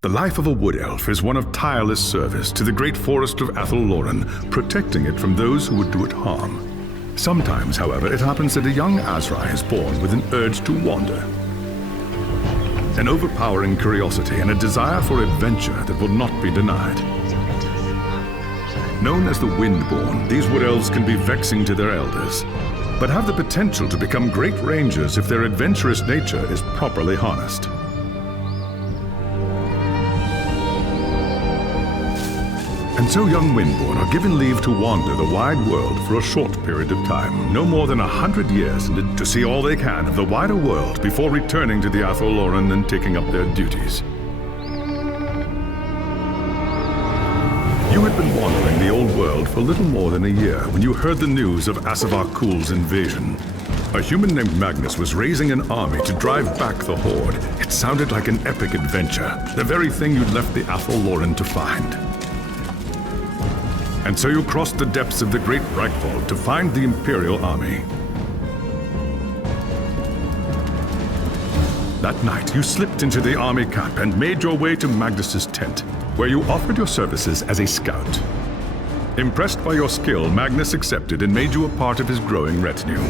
The life of a wood elf is one of tireless service to the great forest of Athel-Loren, protecting it from those who would do it harm. Sometimes, however, it happens that a young Azrai is born with an urge to wander. An overpowering curiosity and a desire for adventure that will not be denied. Known as the Windborn, these wood elves can be vexing to their elders, but have the potential to become great rangers if their adventurous nature is properly harnessed. And so young Windborn are given leave to wander the wide world for a short period of time, no more than 100 years, to see all they can of the wider world before returning to the Athel-Loren and taking up their duties. You had been wandering the old world for little more than a year when you heard the news of Asavar-Kul's invasion. A human named Magnus was raising an army to drive back the Horde. It sounded like an epic adventure, the very thing you'd left the Athel-Loren to find. And so you crossed the depths of the Great Breakfall to find the Imperial army. That night, you slipped into the army camp and made your way to Magnus's tent, where you offered your services as a scout. Impressed by your skill, Magnus accepted and made you a part of his growing retinue.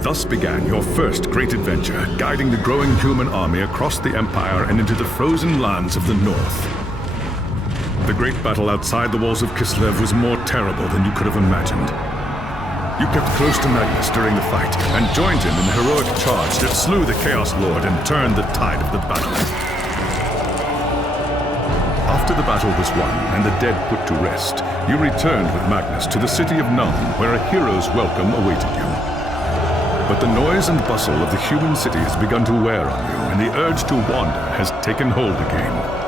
Thus began your first great adventure, guiding the growing human army across the Empire and into the frozen lands of the North. The great battle outside the walls of Kislev was more terrible than you could have imagined. You kept close to Magnus during the fight and joined him in the heroic charge that slew the Chaos Lord and turned the tide of the battle. After the battle was won and the dead put to rest, you returned with Magnus to the city of Nuln, where a hero's welcome awaited you. But the noise and bustle of the human city has begun to wear on you, and the urge to wander has taken hold again.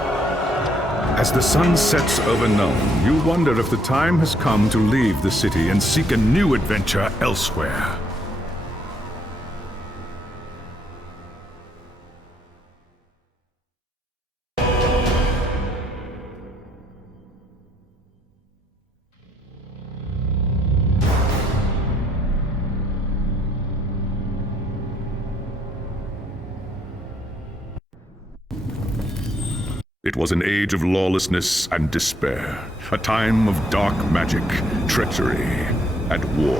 As the sun sets over Nuln, you wonder if the time has come to leave the city and seek a new adventure elsewhere. It was an age of lawlessness and despair, a time of dark magic, treachery, and war.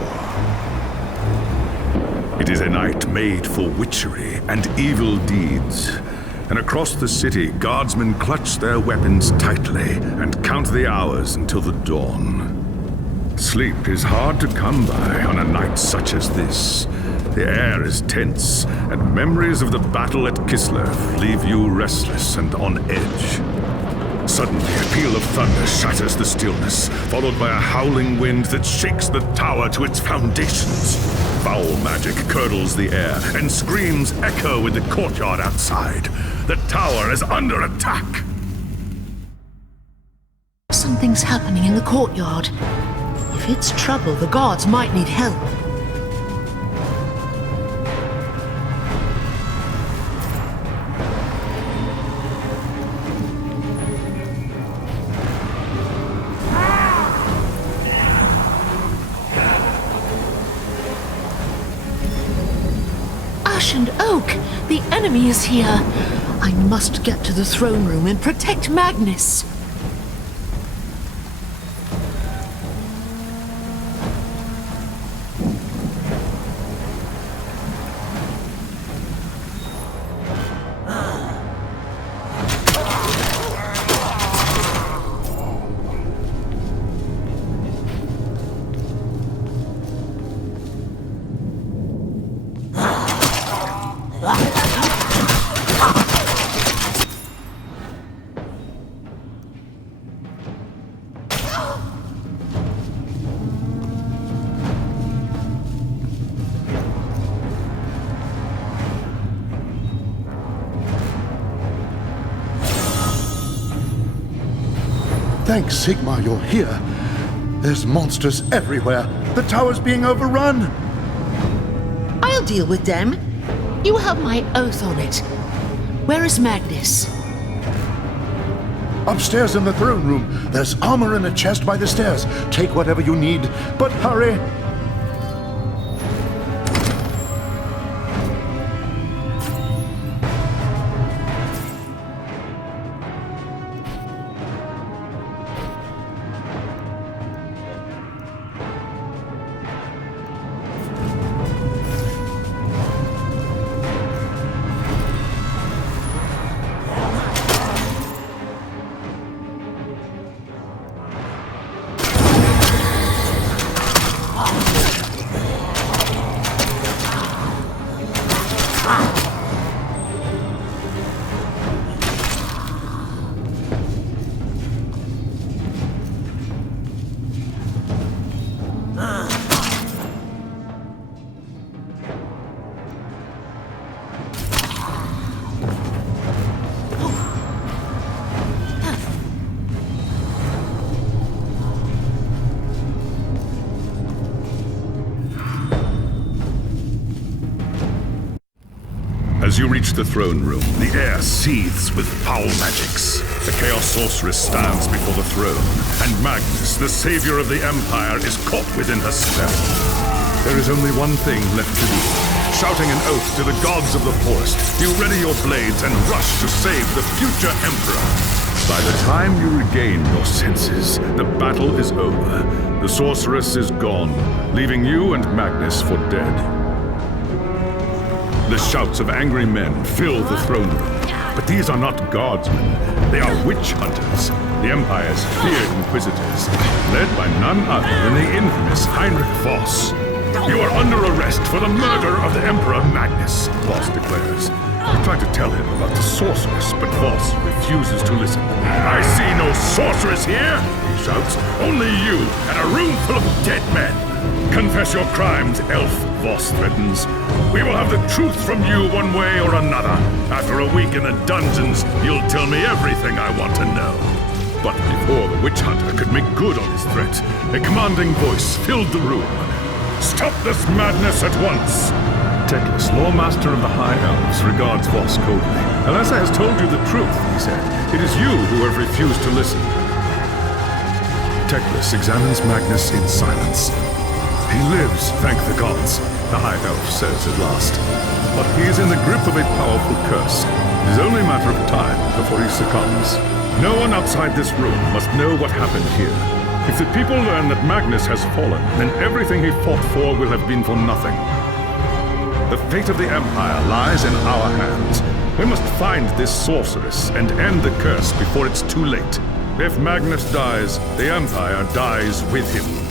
It is a night made for witchery and evil deeds, and across the city, guardsmen clutch their weapons tightly and count the hours until the dawn. Sleep is hard to come by on a night such as this. The air is tense, and memories of the battle at Kislev leave you restless and on edge. Suddenly, a peal of thunder shatters the stillness, followed by a howling wind that shakes the tower to its foundations. Foul magic curdles the air, and screams echo in the courtyard outside. The tower is under attack! Something's happening in the courtyard. If it's trouble, the guards might need help. Ash and Oak! The enemy is here! I must get to the throne room and protect Magnus! Thanks, Sigmar, you're here. There's monsters everywhere. The tower's being overrun. I'll deal with them. You have my oath on it. Where is Magnus? Upstairs in the throne room. There's armor in a chest by the stairs. Take whatever you need, but hurry. As you reach the throne room, the air seethes with foul magics. The Chaos Sorceress stands before the throne, and Magnus, the savior of the Empire, is caught within her spell. There is only one thing left to do. Shouting an oath to the gods of the forest, you ready your blades and rush to save the future Emperor. By the time you regain your senses, the battle is over. The Sorceress is gone, leaving you and Magnus for dead. The shouts of angry men fill the throne room. But these are not guardsmen. They are witch hunters, the Empire's feared inquisitors, led by none other than the infamous Heinrich Voss. You are under arrest for the murder of the Emperor Magnus, Voss declares. You try to tell him about the sorceress, but Voss refuses to listen. I see no sorceress here, he shouts. Only you and a room full of dead men. Confess your crimes, elf, Voss threatens. We will have the truth from you one way or another. After a week in the dungeons, you'll tell me everything I want to know. But before the witch hunter could make good on his threat, a commanding voice filled the room. Stop this madness at once! Teclis, Lawmaster of the High Elves, regards Voss coldly. Alessa has told you the truth, he said. It is you who have refused to listen. Teclis examines Magnus in silence. He lives, thank the gods, the High Elf says at last. But he is in the grip of a powerful curse. It is only a matter of time before he succumbs. No one outside this room must know what happened here. If the people learn that Magnus has fallen, then everything he fought for will have been for nothing. The fate of the Empire lies in our hands. We must find this sorceress and end the curse before it's too late. If Magnus dies, the Empire dies with him.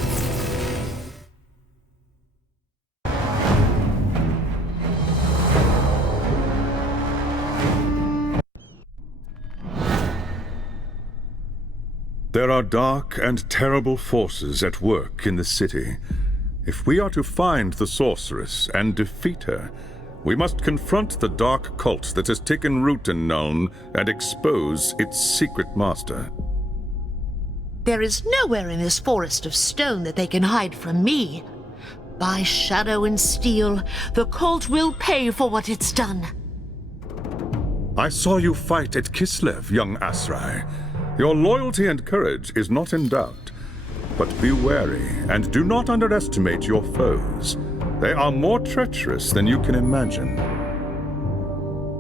There are dark and terrible forces at work in the city. If we are to find the sorceress and defeat her, we must confront the dark cult that has taken root in Nuln and expose its secret master. There is nowhere in this forest of stone that they can hide from me. By shadow and steel, the cult will pay for what it's done. I saw you fight at Kislev, young Asrai. Your loyalty and courage is not in doubt. But be wary and do not underestimate your foes. They are more treacherous than you can imagine.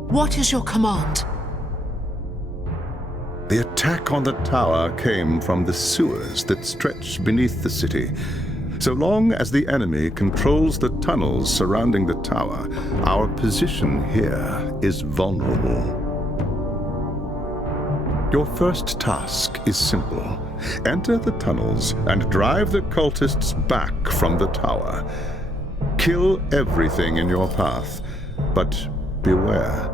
What is your command? The attack on the tower came from the sewers that stretch beneath the city. So long as the enemy controls the tunnels surrounding the tower, our position here is vulnerable. Your first task is simple. Enter the tunnels and drive the cultists back from the tower. Kill everything in your path, but beware.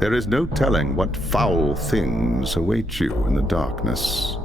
There is no telling what foul things await you in the darkness.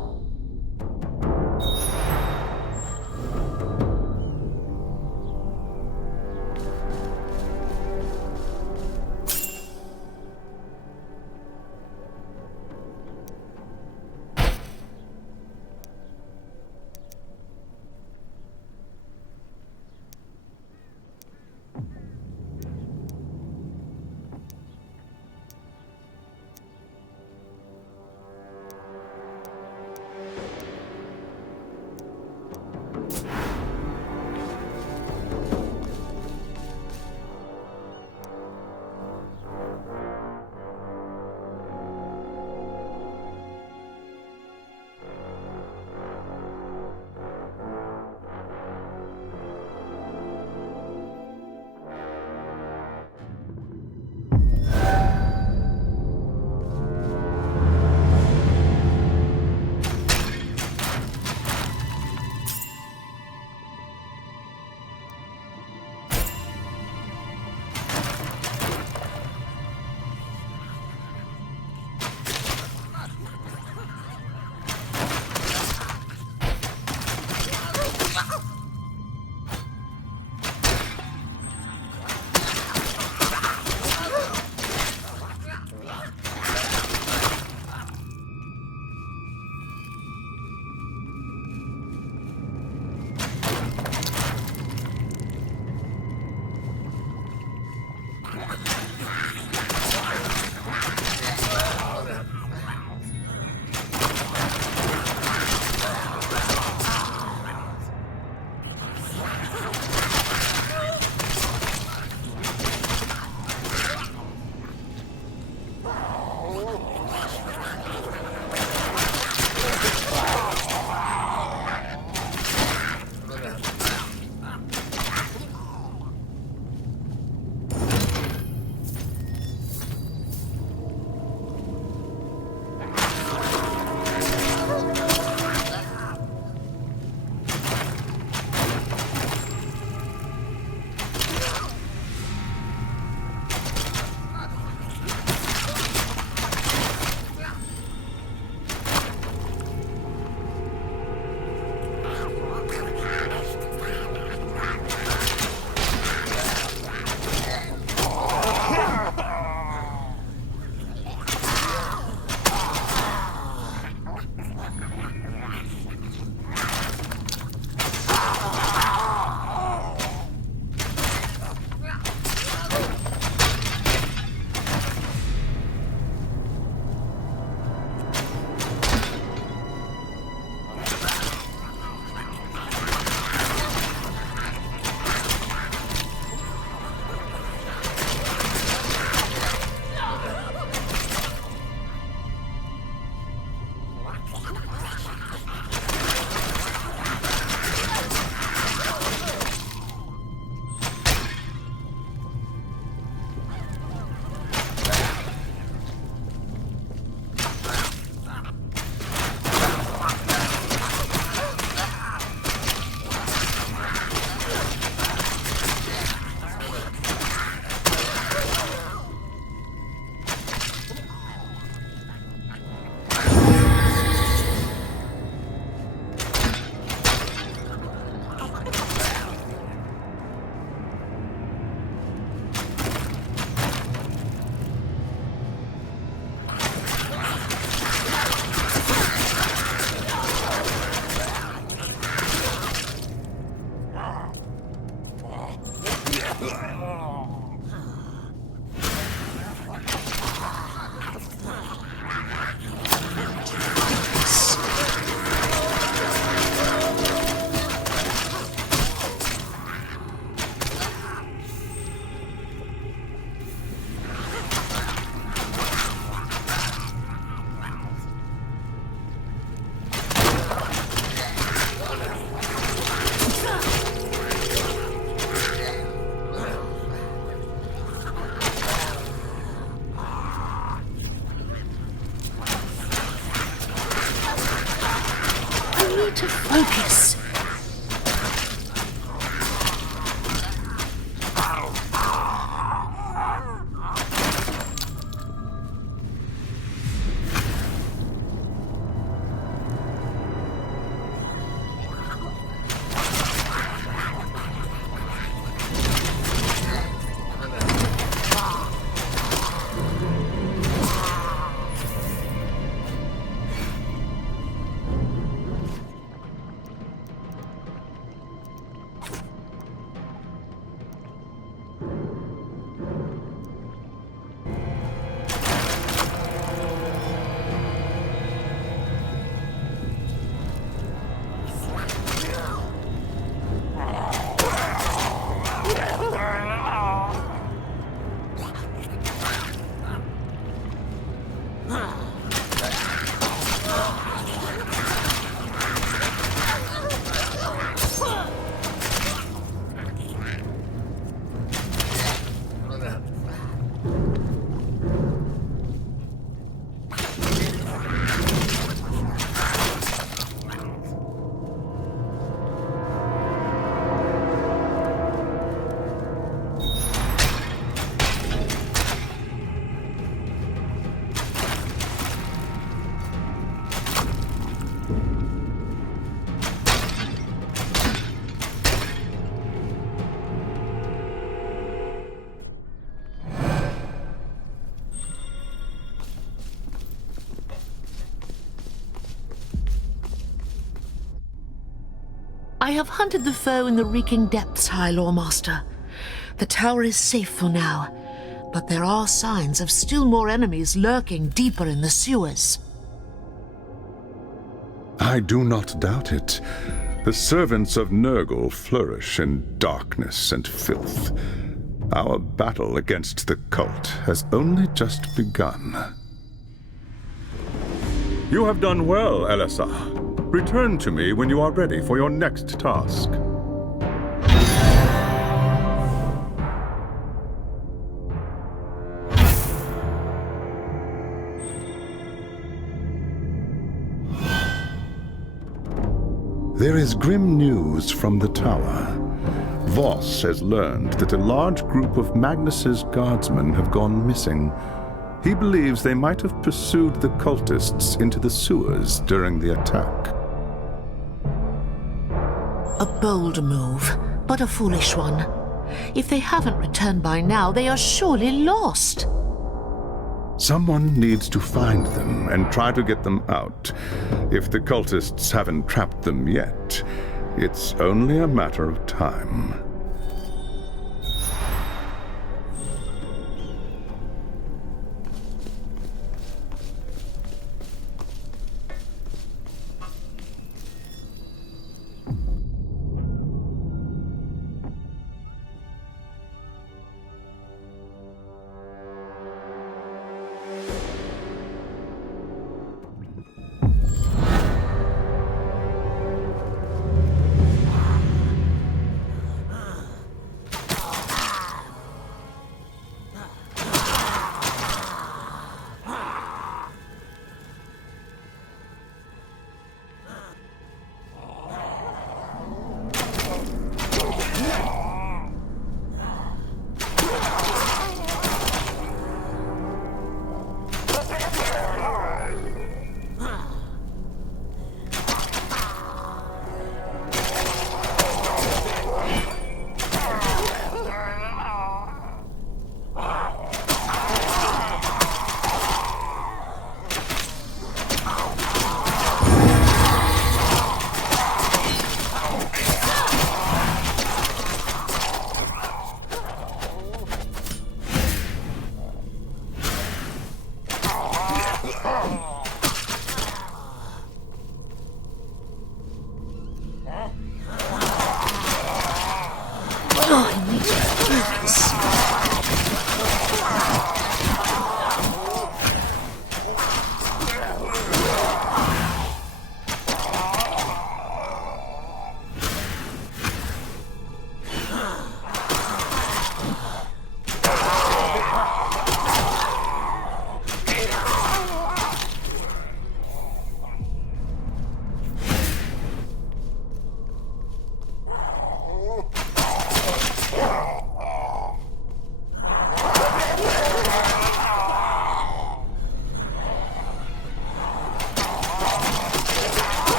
to focus. I have hunted the foe in the reeking depths, High Lawmaster. The tower is safe for now, but there are signs of still more enemies lurking deeper in the sewers. I do not doubt it. The servants of Nurgle flourish in darkness and filth. Our battle against the cult has only just begun. You have done well, Elisar. Return to me when you are ready for your next task. There is grim news from the tower. Voss has learned that a large group of Magnus's guardsmen have gone missing. He believes they might have pursued the cultists into the sewers during the attack. A bold move, but a foolish one. If they haven't returned by now, they are surely lost. Someone needs to find them and try to get them out. If the cultists haven't trapped them yet, it's only a matter of time.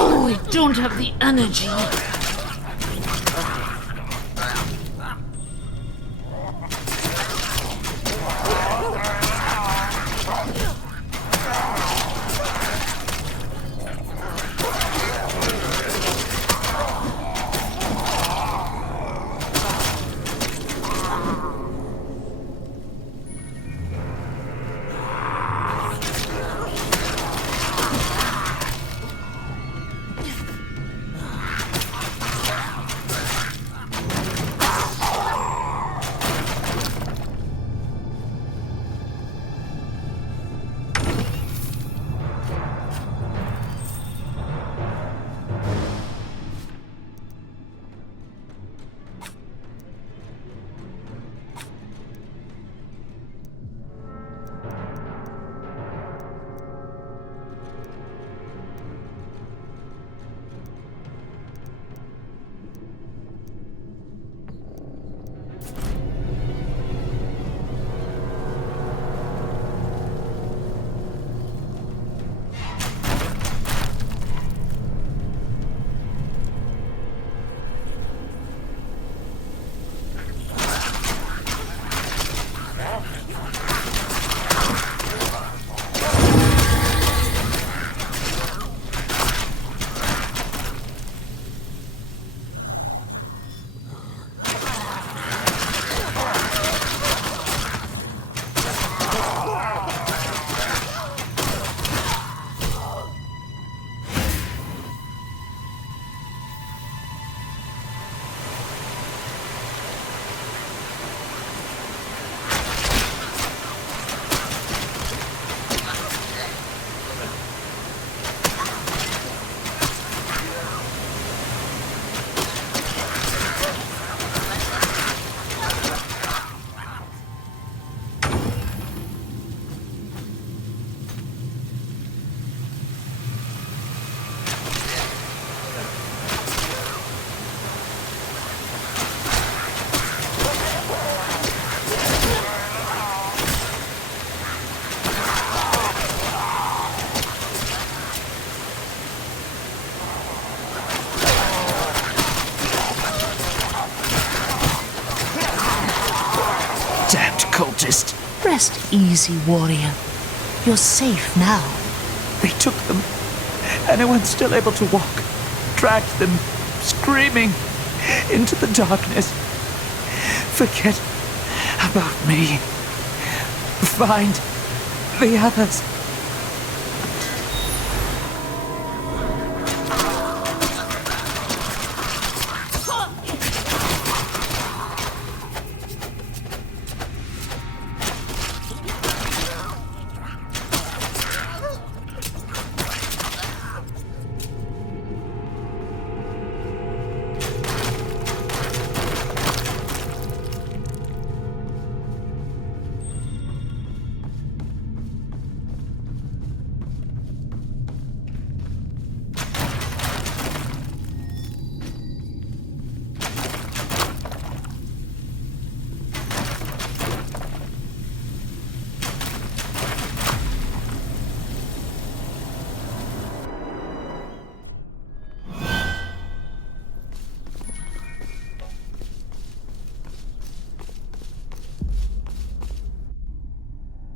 Oh, I don't have the energy. Cultist. Rest easy, warrior. You're safe now. They took them, and I was still able to walk. Dragged them, screaming, into the darkness. Forget about me. Find the others.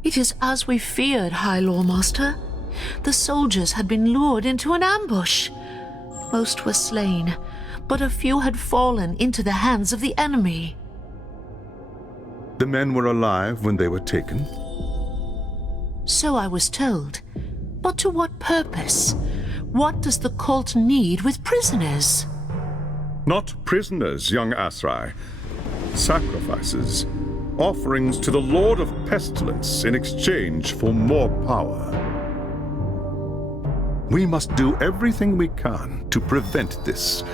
It is as we feared, High Lawmaster. The soldiers had been lured into an ambush. Most were slain, but a few had fallen into the hands of the enemy. The men were alive when they were taken? So I was told. But to what purpose? What does the cult need with prisoners? Not prisoners, young Asrai. Sacrifices. Offerings to the Lord of Pestilence in exchange for more power. We must do everything we can to prevent this.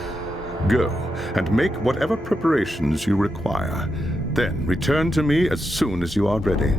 Go and make whatever preparations you require. Then return to me as soon as you are ready.